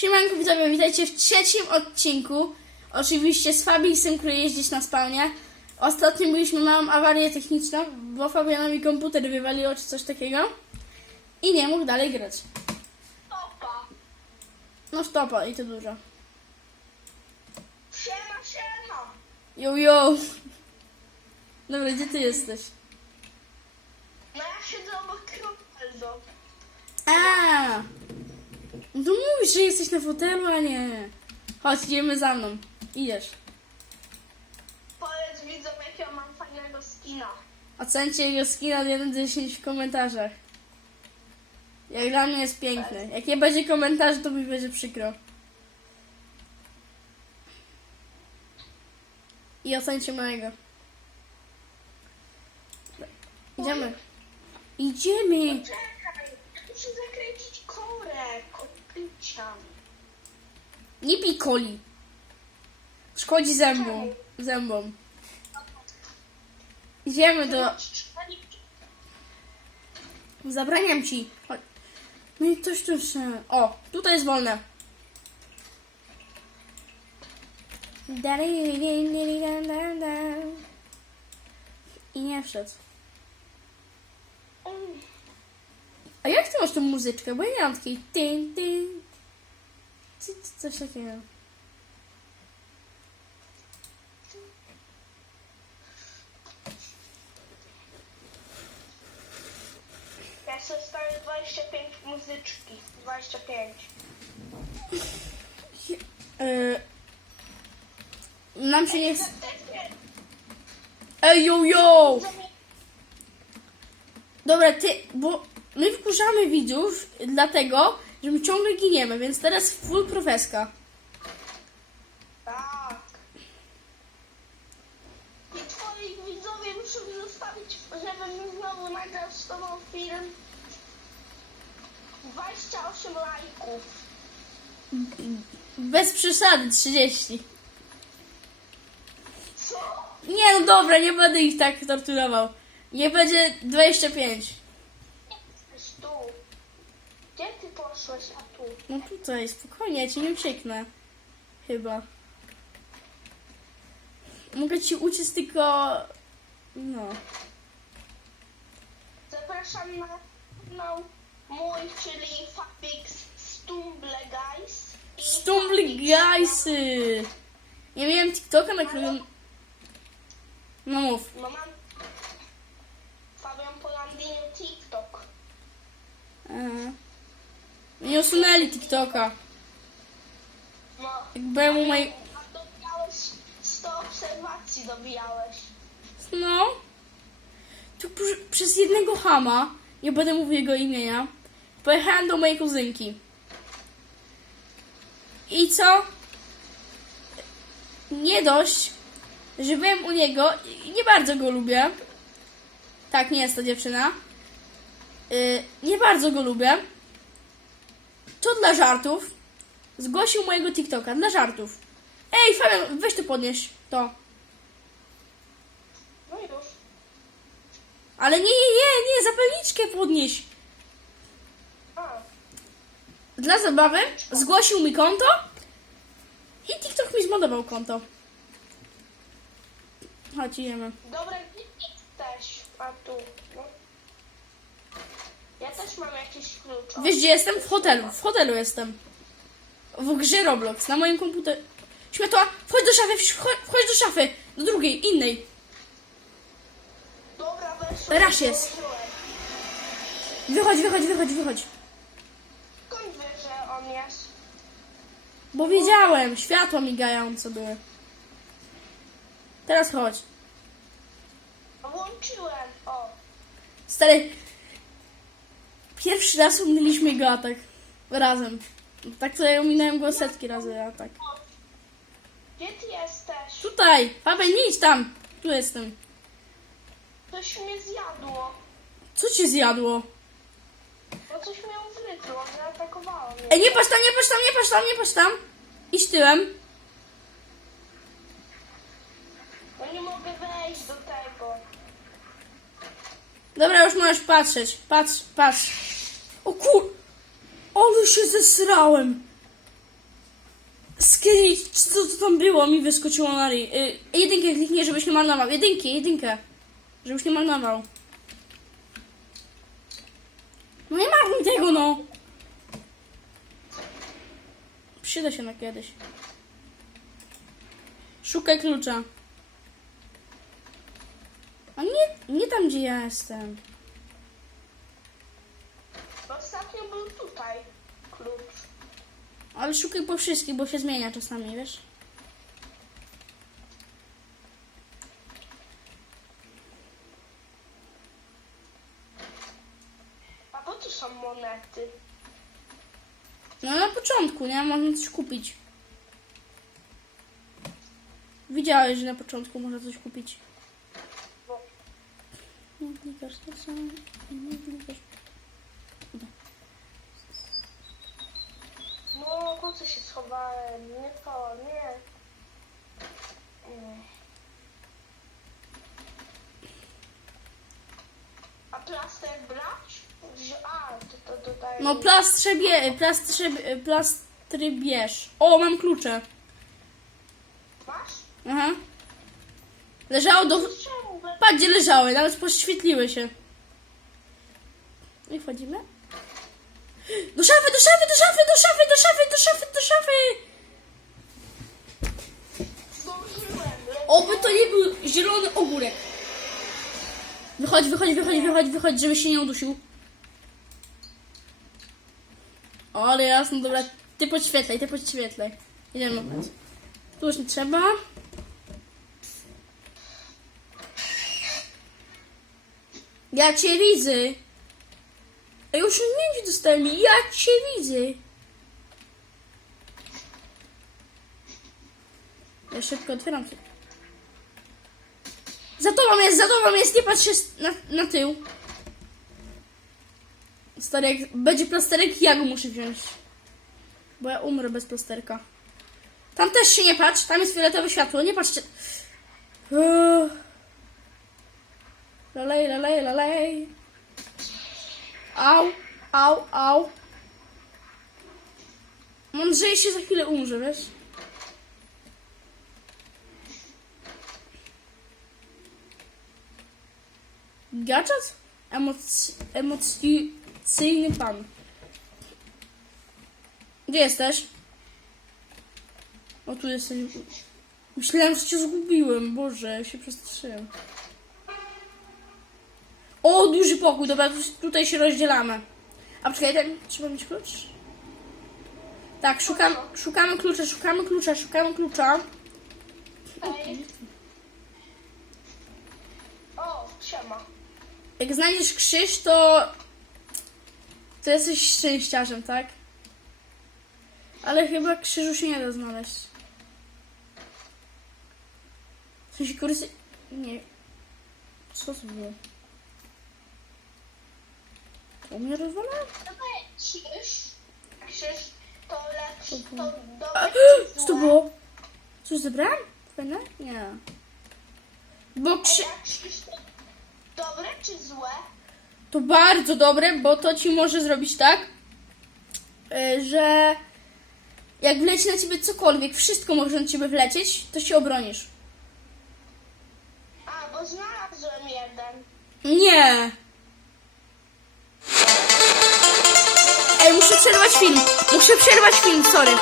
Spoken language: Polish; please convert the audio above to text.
Siemanko widzowie, witajcie w trzecim odcinku. Oczywiście z Fabixem, który jeździć na spawnie. Ostatnio mieliśmy małą awarię techniczną, bo Fabianowi komputer wywaliło czy coś takiego. I nie mógł dalej grać. Opa! No stopa i to dużo. Siema, siema! Yo, yo. Dobra, gdzie ty jesteś? No ja siedzę obok Ronaldo. A, No to mówisz, że jesteś na fotelu, a nie. Chodź, idziemy za mną. Idziesz. Powiedz widzom, jakiego mam fajnego skina. Ocencie jego skina od 1 do 10 w komentarzach. Jak dla mnie jest piękny. Jak nie będzie komentarzy, to mi będzie przykro. I ocencie mojego. Idziemy. Idziemy. Picia. Nie pij coli. Szkodzi zębom. Zębom. Idziemy do... Zabraniam ci. No i coś tu jeszcze. O, tutaj jest wolne. I nie wszedł. A jak ty masz tą muzyczkę? Bo ja nie mam takiej tyn, tyn. Czy- czy Coś takiego. Ja sobie stawię 25 muzyczki. 25. Yy, nam się nie chce. Ej, yo, yo! Dobra, ty, bo my wkurzamy widzów dlatego, że my ciągle giniemy, więc teraz full profeska. Tak. I twoi widzowie muszą zostawić, żebym znowu nagrał z tobą film. 28 lajków. Bez przesady, 30. Co? Nie no dobra, nie będę ich tak torturował. Nie będzie 25. Jesteś tu. Gdzie ty poszłeś, a tu? No tutaj, spokojnie, ja ci nie ucieknę. Chyba. Mogę ci uciec tylko... No. Zapraszam na kanał mój, czyli Fabix Stumble Guys. I Stumbly Fabix- guysy! Ja miałem TikToka, na którym... No mów. No mam Fabian Polandini TikTok. Aha. Nie usunęli TikToka. No. Jak byłem u mojej... A dobijałeś 100 obserwacji dobijałeś. No. Tu przez jednego hama, nie będę mówił jego imienia, pojechałem do mojej kuzynki. I co? Nie dość, że byłem u niego i nie bardzo go lubię. Tak, nie jest to dziewczyna. Yy, nie bardzo go lubię. To dla żartów. Zgłosił mojego TikToka dla żartów. Ej, Fabian, weź to podnieś. To. No już. Ale nie, nie, nie, nie, zapalniczkę podnieś. A, Dla zabawy zgłosił mi konto i TikTok mi zmodował konto. Chodź, idziemy. dobra, gdzie jesteś? A tu. Ja też mam jakiś klucz. O, Wiesz gdzie jestem? W hotelu. W hotelu jestem. W grze Roblox, na moim komputerze. Śmietła, wchodź do szafy, wchodź, wchodź do szafy. Do drugiej, innej. Dobra. Raz jest. Wychodź, wychodź, wychodź, wychodź. Skąd wiesz, że on jest? Bo wiedziałem, światła migające były. Teraz chodź. Włączyłem. O. Stary, pierwszy raz umieliśmy go atak. Razem. Tak ja ominąłem go setki razy atak. Gdzie ty jesteś? Tutaj! Paweł, nie idź tam! Tu jestem. Coś mnie zjadło. Co cię zjadło? No coś mnie ugryzło, zaatakowało mnie. Ej, nie patrz tam, nie patrz tam, nie patrz tam, nie patrz tam! Idź tyłem. No nie mogę wejść do tego. Dobra, już możesz patrzeć. Patrz, patrz. O kur... Ale się zesrałem. Skryć, co to tam było, mi wyskoczyło na ryj. Y, jedynkę kliknij, żebyś nie marnował. Jedynkę, jedynkę. Żebyś nie marnował. No nie marnuj tego, no. Przyda się na kiedyś. Szukaj klucza. A nie, nie tam, gdzie ja jestem. Ostatnio był tutaj klucz. Ale szukaj po wszystkich, bo się zmienia czasami, wiesz? A po co są monety? No na początku, nie? Można coś kupić. Widziałeś, że na początku można coś kupić. Klikasz to. Nie klikasz. No, co się schowałem? Nie to, nie. A plaster brać? A, to, to tutaj. No plastrze bie, plastrze, plastry bierz. O, mam klucze. Masz? Aha. Leżało do... Patrz, gdzie leżały, nawet poświetliły się. I wchodzimy. Do szafy, do szafy, do szafy, do szafy, do szafy, do szafy, do szafy! Oby to nie był zielony ogórek. Wychodź, wychodź, wychodź, wychodź, wychodź, żeby się nie udusił. Ale jasno, dobra. Ty podświetlaj, ty podświetlaj. Idziemy. Tu już nie trzeba. Ja cię widzę. A już osiągnięcie dostałem. Ja cię widzę. Ja szybko otwieram się. Za tobą jest, za tobą jest, nie patrz się na, na tył. Stary, jak będzie plasterek, ja go muszę wziąć. Bo ja umrę bez plasterka. Tam też się nie patrz, tam jest fioletowe światło, nie patrzcie. Uff. Lalej, lalej, lalej. Au, au, au. Mądrzej się za chwilę umrze, wiesz? Gadżet? Emoc- pan. Gdzie jesteś? O, tu jesteś. Myślałem, że cię zgubiłem. Boże, się przestraszyłem. Duży pokój. Dobra, tu- tutaj się rozdzielamy. A poczekaj, ten, trzeba mieć klucz? Tak, szukam, szukamy klucza, szukamy klucza, szukamy klucza. Ej. O, siema. Jak znajdziesz krzyż, to. to jesteś szczęściarzem, tak? Ale chyba krzyżu się nie da znaleźć. W sensie korysy... Nie. Co to było? To mnie rozwala? Krzyż. Krzyż to lepszy, to dobre Co to było? Coś zebrałem? Fajne? Nie. Bo krzy... Krzyż to dobre czy złe? To bardzo dobre, bo to ci może zrobić tak, y, że jak wleci na ciebie cokolwiek, wszystko może na ciebie wlecieć, to się obronisz. A, bo znalazłem jeden. Nie! Ej, muszę przerwać film. Muszę przerwać film, sorry.